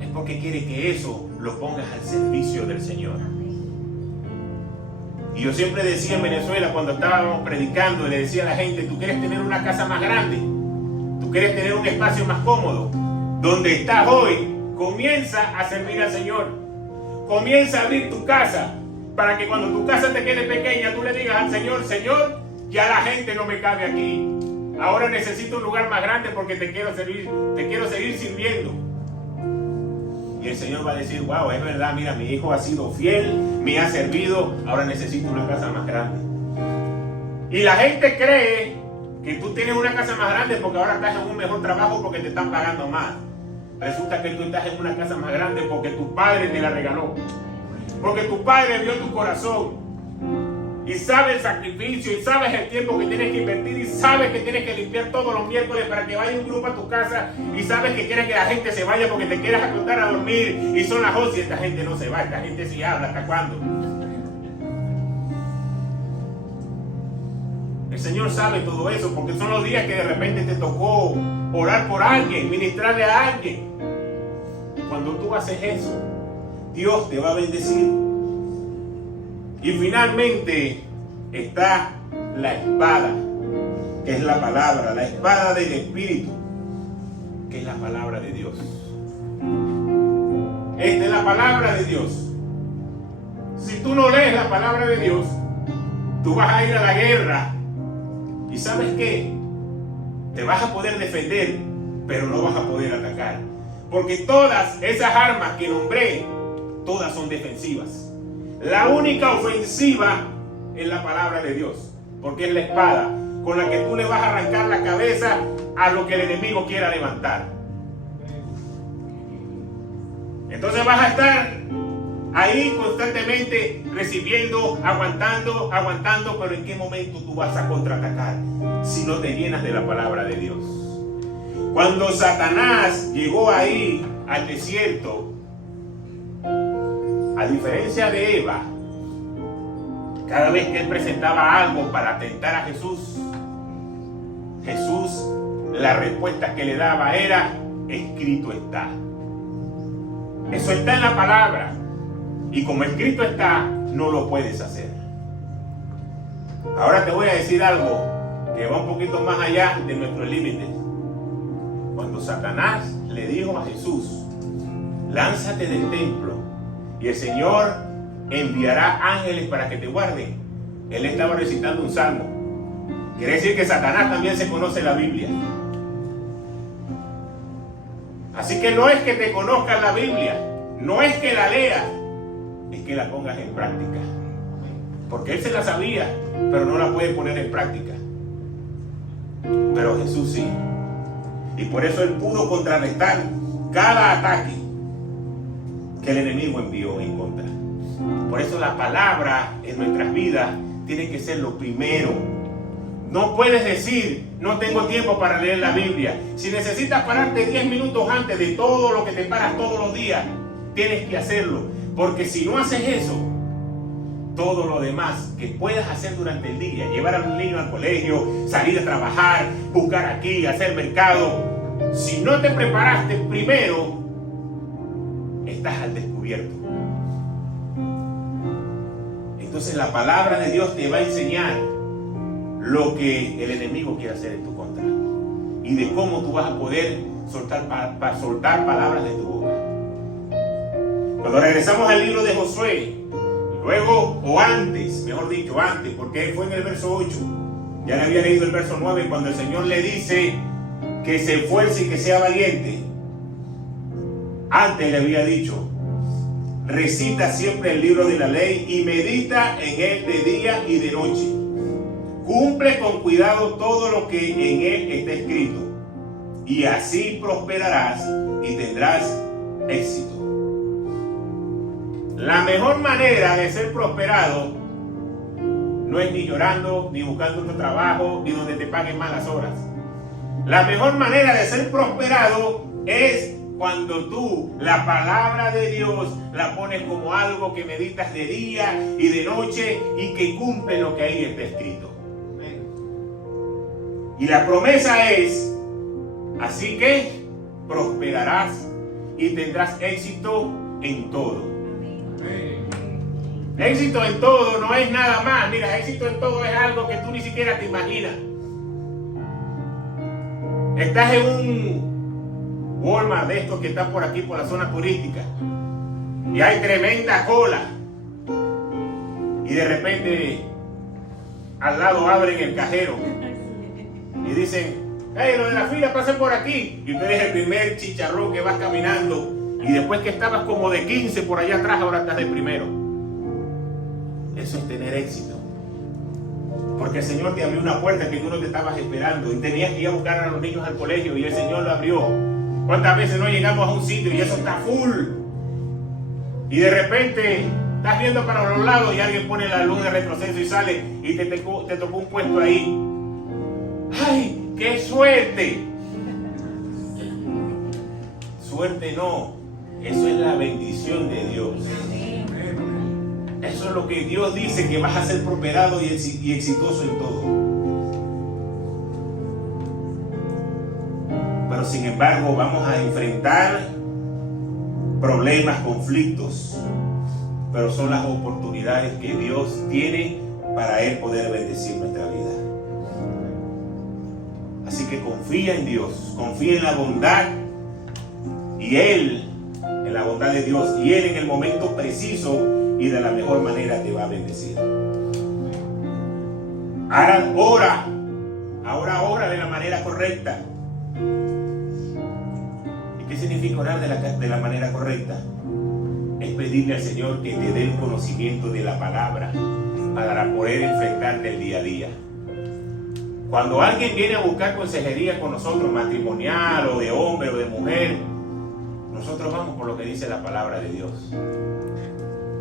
es porque quiere que eso lo pongas al servicio del Señor. Y yo siempre decía en Venezuela, cuando estábamos predicando, le decía a la gente: tú quieres tener una casa más grande, tú quieres tener un espacio más cómodo. Donde estás hoy, comienza a servir al Señor. Comienza a abrir tu casa, para que cuando tu casa te quede pequeña, tú le digas al Señor: Señor, ya la gente no me cabe aquí. Ahora necesito un lugar más grande porque te quiero seguir sirviendo. Y el Señor va a decir: wow, es verdad, mira, mi hijo ha sido fiel, me ha servido, ahora necesito una casa más grande. Y la gente cree que tú tienes una casa más grande porque ahora estás en un mejor trabajo porque te están pagando más. Resulta que tú estás en una casa más grande porque tu padre te la regaló. Porque tu padre vio tu corazón y sabe el sacrificio y sabes el tiempo que tienes que invertir y sabes que tienes que limpiar todos los miércoles para que vaya un grupo a tu casa y sabes que quieres que la gente se vaya porque te quieras acostar a dormir y son las 11 y esta gente no se va, esta gente sí habla. ¿Hasta cuándo? El Señor sabe todo eso porque son los días que de repente te tocó orar por alguien, ministrarle a alguien. Cuando tú haces eso, Dios te va a bendecir. Y finalmente está la espada, que es la palabra, la espada del Espíritu, que es la palabra de Dios. Esta es la palabra de Dios. Si tú no lees la palabra de Dios, tú vas a ir a la guerra. ¿Y sabes qué? Te vas a poder defender, pero no vas a poder atacar. Porque todas esas armas que nombré, todas son defensivas. La única ofensiva es la palabra de Dios, porque es la espada con la que tú le vas a arrancar la cabeza a lo que el enemigo quiera levantar. Entonces vas a estar ahí constantemente recibiendo, aguantando, pero ¿en qué momento tú vas a contraatacar si no te llenas de la palabra de Dios? Cuando Satanás llegó ahí al desierto, a diferencia de Eva, cada vez que él presentaba algo para tentar a Jesús, la respuesta que le daba era: escrito está. Eso está en la palabra. Y como escrito está, no lo puedes hacer. Ahora te voy a decir algo que va un poquito más allá de nuestros límites. Cuando Satanás le dijo a Jesús: lánzate del templo y el Señor enviará ángeles para que te guarden, Él estaba recitando un salmo. Quiere decir que Satanás también se conoce la Biblia. Así que no es que te conozcas la Biblia, no es que la leas, es que la pongas en práctica. Porque él se la sabía, pero no la puede poner en práctica. Pero Jesús sí. Y por eso él pudo contrarrestar cada ataque que el enemigo envió en contra. Por eso la palabra en nuestras vidas tiene que ser lo primero. No puedes decir, no tengo tiempo para leer la Biblia. Si necesitas pararte 10 minutos antes de todo lo que te paras todos los días, tienes que hacerlo. Porque si no haces eso, todo lo demás que puedas hacer durante el día, llevar a un niño al colegio, salir a trabajar, buscar aquí, hacer mercado, si no te preparaste primero, estás al descubierto. Entonces la palabra de Dios te va a enseñar lo que el enemigo quiere hacer en tu contra y de cómo tú vas a poder soltar palabras de tu boca. Cuando regresamos al libro de Josué, luego, o antes, mejor dicho, antes, porque fue en el verso 8, ya le había leído el verso 9, cuando el Señor le dice que se esfuerce y que sea valiente. Antes le había dicho, recita siempre el libro de la ley y medita en él de día y de noche. Cumple con cuidado todo lo que en él está escrito, y así prosperarás y tendrás éxito. La mejor manera de ser prosperado no es ni llorando, ni buscando otro trabajo, ni donde te paguen malas horas. La mejor manera de ser prosperado es cuando tú la palabra de Dios la pones como algo que meditas de día y de noche y que cumple lo que ahí está escrito. Y la promesa es, así que prosperarás y tendrás éxito en todo. Éxito en todo no es nada más. Mira, éxito en todo es algo que tú ni siquiera te imaginas. Estás en un Walmart de estos que están por aquí, por la zona turística, y hay tremenda cola, y de repente al lado abren el cajero y dicen, hey, lo de la fila, pasen por aquí, y tú eres el primer chicharrón que vas caminando, y después que estabas como de 15 por allá atrás, ahora estás de primero. Eso es tener éxito. Porque el Señor te abrió una puerta que tú no te estabas esperando y tenías que ir a buscar a los niños al colegio y el Señor lo abrió. ¿Cuántas veces no llegamos a un sitio y eso está full? Y de repente estás viendo para los lados y alguien pone la luz de retroceso y sale y te tocó un puesto ahí. ¡Ay, qué suerte! Suerte no. Eso es la bendición de Dios. Eso es lo que Dios dice, que vas a ser prosperado y exitoso en todo. Pero sin embargo vamos a enfrentar problemas, conflictos, pero son las oportunidades que Dios tiene para Él poder bendecir nuestra vida. Así que confía en Dios, confía en la bondad y Él, en la bondad de Dios, y Él en el momento preciso y de la mejor manera te va a bendecir. Ahora ora de la manera correcta. ¿Y qué significa orar de la manera correcta? Es pedirle al Señor que te dé el conocimiento de la palabra para poder enfrentarte el día a día. Cuando alguien viene a buscar consejería con nosotros, matrimonial o de hombre o de mujer, nosotros vamos por lo que dice la palabra de Dios.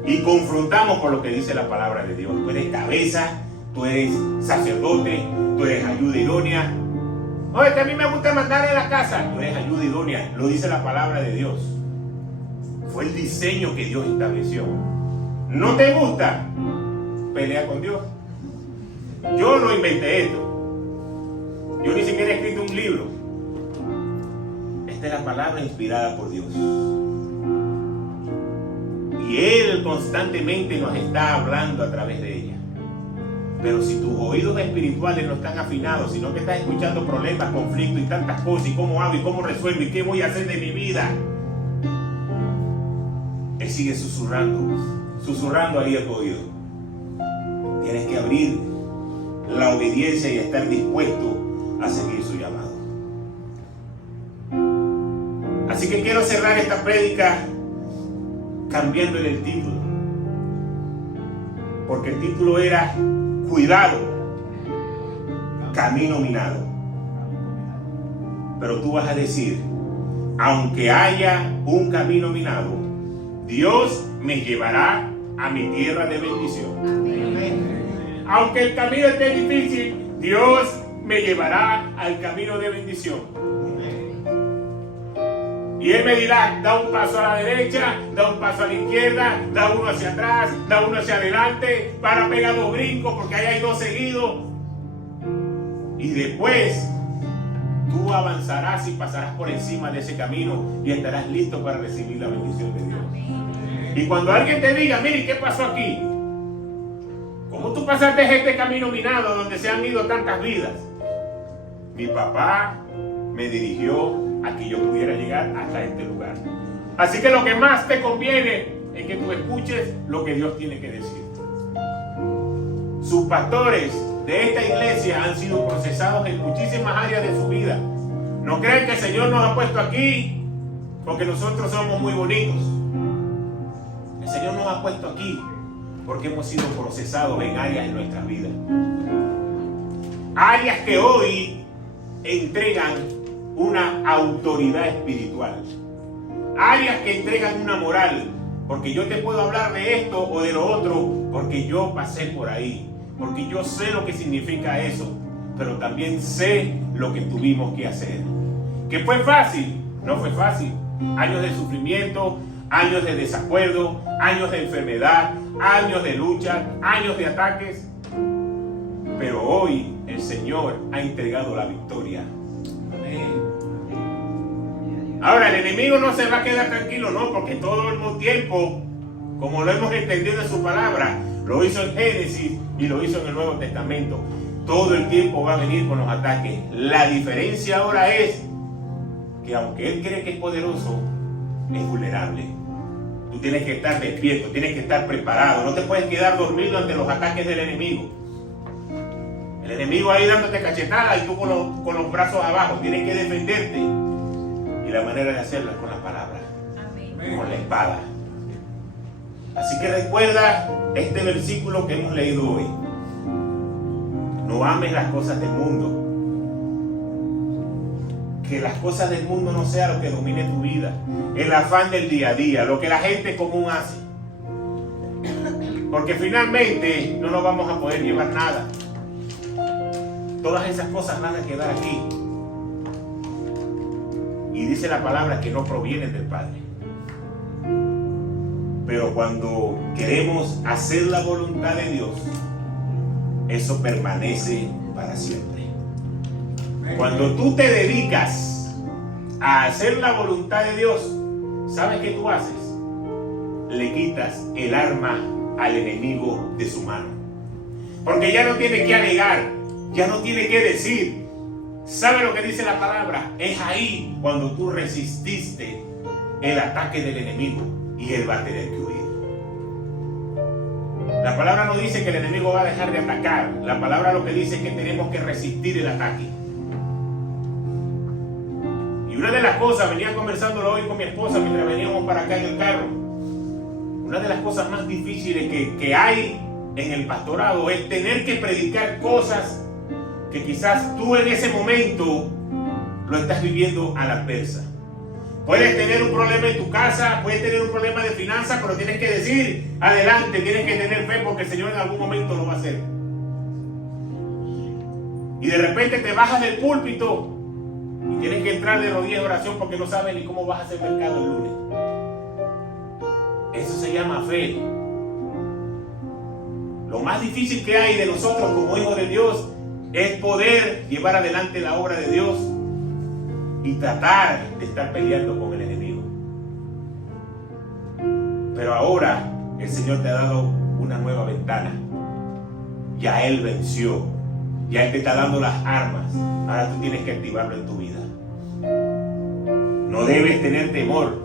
Y confrontamos por lo que dice la palabra de Dios. Tú eres cabeza, tú eres sacerdote, tú eres ayuda idónea. Oye, que a mí me gusta mandar en la casa. Tú eres ayuda idónea, lo dice la palabra de Dios. Fue el diseño que Dios estableció. ¿No te gusta? Pelea con Dios. Yo no inventé esto. Yo ni siquiera he escrito un libro. Esta es la palabra inspirada por Dios. Y Él constantemente nos está hablando a través de ella. Pero si tus oídos espirituales no están afinados, sino que estás escuchando problemas, conflictos y tantas cosas, y cómo hago y cómo resuelvo y qué voy a hacer de mi vida, Él sigue susurrando ahí a tu oído. Tienes que abrir la obediencia y estar dispuesto a seguir su llamado. Así que quiero cerrar esta prédica cambiándole el título, porque el título era Cuidado, camino minado. Pero tú vas a decir, aunque haya un camino minado, Dios me llevará a mi tierra de bendición. Aunque el camino esté difícil, Dios me llevará al camino de bendición. Y Él me dirá, da un paso a la derecha, da un paso a la izquierda, da uno hacia atrás, da uno hacia adelante, para pegar 2 brincos porque ahí hay 2 seguidos. Y después tú avanzarás y pasarás por encima de ese camino y estarás listo para recibir la bendición de Dios. Y cuando alguien te diga, mire, ¿qué pasó aquí? ¿Cómo tú pasaste este camino minado donde se han ido tantas vidas? Mi papá me dirigió a que yo pudiera llegar hasta este lugar. Así que lo que más te conviene es que tú escuches lo que Dios tiene que decir. Sus pastores de esta iglesia han sido procesados en muchísimas áreas de su vida. No crean que el Señor nos ha puesto aquí porque nosotros somos muy bonitos. El Señor nos ha puesto aquí porque hemos sido procesados en áreas de nuestras vidas. Áreas que hoy entregan una autoridad espiritual. Áreas que entregan una moral. Porque yo te puedo hablar de esto o de lo otro porque yo pasé por ahí. Porque yo sé lo que significa eso. Pero también sé lo que tuvimos que hacer. ¿Que fue fácil? No fue fácil. Años de sufrimiento, años de desacuerdo, años de enfermedad, años de lucha, años de ataques. Pero hoy el Señor ha entregado la victoria. Amén. Ahora, el enemigo no se va a quedar tranquilo, no, porque todo el tiempo, como lo hemos entendido en su palabra, lo hizo en Génesis y lo hizo en el Nuevo Testamento. Todo el tiempo va a venir con los ataques. La diferencia ahora es que aunque él cree que es poderoso, es vulnerable. Tú tienes que estar despierto, tienes que estar preparado. No te puedes quedar dormido ante los ataques del enemigo. El enemigo ahí dándote cachetadas y tú con los brazos abajo. Tienes que defenderte. Y la manera de hacerlo es con la palabra. Amén. Con la espada. Así que recuerda este versículo que hemos leído hoy. No ames las cosas del mundo. Que las cosas del mundo no sea lo que domine tu vida. El afán del día a día, lo que la gente común hace. Porque finalmente no nos vamos a poder llevar nada. Todas esas cosas van a quedar aquí. Y dice la palabra que no provienen del Padre. Pero cuando queremos hacer la voluntad de Dios, eso permanece para siempre. Cuando tú te dedicas a hacer la voluntad de Dios, ¿sabes qué tú haces? Le quitas el arma al enemigo de su mano. Porque ya no tiene que alegar, ya no tiene que decir. ¿Sabe lo que dice la palabra? Es ahí cuando tú resististe el ataque del enemigo y él va a tener que huir. La palabra no dice que el enemigo va a dejar de atacar. La palabra lo que dice es que tenemos que resistir el ataque. Y una de las cosas, venía conversándolo hoy con mi esposa mientras veníamos para acá en el carro. Una de las cosas más difíciles que hay en el pastorado es tener que predicar cosas que quizás tú en ese momento lo estás viviendo a la persa. Puedes tener un problema en tu casa, puedes tener un problema de finanzas, pero tienes que decir, adelante, tienes que tener fe porque el Señor en algún momento lo va a hacer. Y de repente te bajas del púlpito y tienes que entrar de rodillas en oración porque no sabes ni cómo vas a hacer mercado el lunes. Eso se llama fe. Lo más difícil que hay de nosotros como hijos de Dios es poder llevar adelante la obra de Dios y tratar de estar peleando con el enemigo. Pero ahora el Señor te ha dado una nueva ventana. Ya Él venció. Ya Él te está dando las armas. Ahora tú tienes que activarlo en tu vida. No debes tener temor.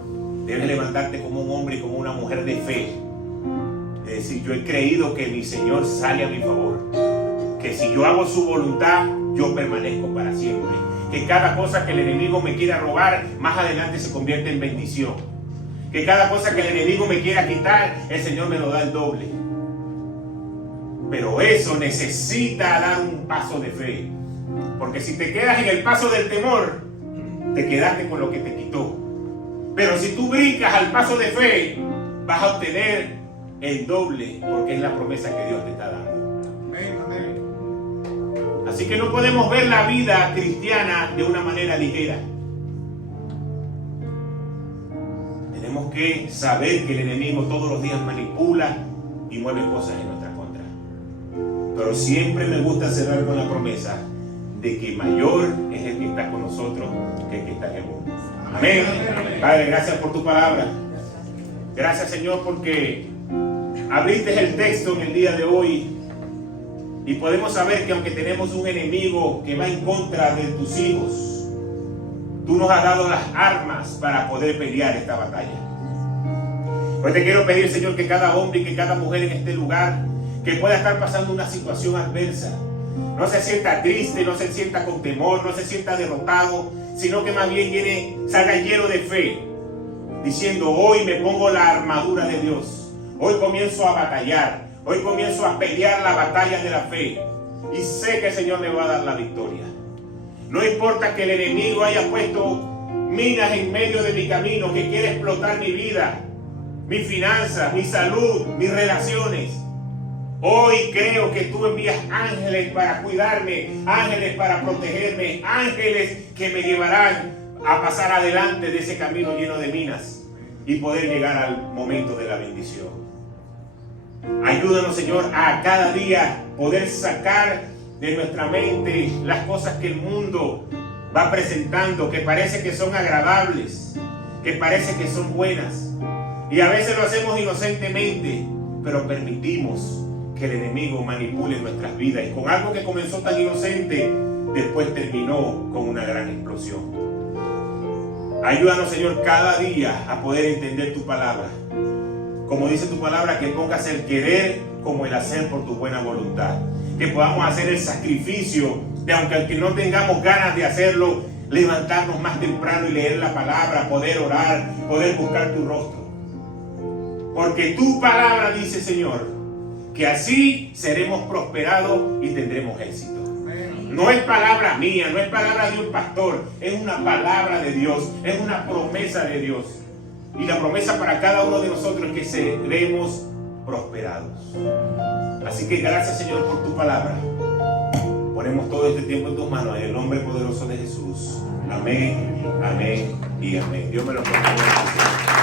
Debes levantarte como un hombre y como una mujer de fe. Es decir, yo he creído que mi Señor sale a mi favor, que si yo hago su voluntad, yo permanezco para siempre, que cada cosa que el enemigo me quiera robar, más adelante se convierte en bendición, que cada cosa que el enemigo me quiera quitar, el Señor me lo da el doble. Pero eso necesita dar un paso de fe, porque si te quedas en el paso del temor, te quedaste con lo que te quitó. Pero si tú brincas al paso de fe, vas a obtener el doble, porque es la promesa que Dios te está dando. Así que no podemos ver la vida cristiana de una manera ligera. Tenemos que saber que el enemigo todos los días manipula y mueve cosas en nuestra contra. Pero siempre me gusta cerrar con la promesa de que mayor es el que está con nosotros que el que está en el mundo. Amén. Padre, gracias por tu palabra. Gracias, Señor, porque abriste el texto en el día de hoy y podemos saber que aunque tenemos un enemigo que va en contra de tus hijos, tú nos has dado las armas para poder pelear esta batalla. Hoy te quiero pedir, Señor, que cada hombre y que cada mujer en este lugar que pueda estar pasando una situación adversa, no se sienta triste, no se sienta con temor, no se sienta derrotado, sino que más bien salga lleno de fe, diciendo: hoy me pongo la armadura de Dios, hoy comienzo a batallar, hoy comienzo a pelear la batalla de la fe y sé que el Señor me va a dar la victoria. No importa que el enemigo haya puesto minas en medio de mi camino, que quiere explotar mi vida, mis finanzas, mi salud, mis relaciones. Hoy creo que tú envías ángeles para cuidarme, ángeles para protegerme, ángeles que me llevarán a pasar adelante de ese camino lleno de minas y poder llegar al momento de la bendición. Ayúdanos, Señor, a cada día poder sacar de nuestra mente las cosas que el mundo va presentando, que parece que son agradables, que parece que son buenas. Y a veces lo hacemos inocentemente, pero permitimos que el enemigo manipule nuestras vidas. Y con algo que comenzó tan inocente, después terminó con una gran explosión. Ayúdanos, Señor, cada día a poder entender tu palabra. Como dice tu palabra, que pongas el querer como el hacer por tu buena voluntad. Que podamos hacer el sacrificio de, aunque no tengamos ganas de hacerlo, levantarnos más temprano y leer la palabra, poder orar, poder buscar tu rostro. Porque tu palabra dice, Señor, que así seremos prosperados y tendremos éxito. No es palabra mía, no es palabra de un pastor, es una palabra de Dios, es una promesa de Dios. Y la promesa para cada uno de nosotros es que seremos prosperados. Así que gracias, Señor, por tu palabra. Ponemos todo este tiempo en tus manos, en el nombre poderoso de Jesús. Amén, amén y amén. Dios me lo bendiga.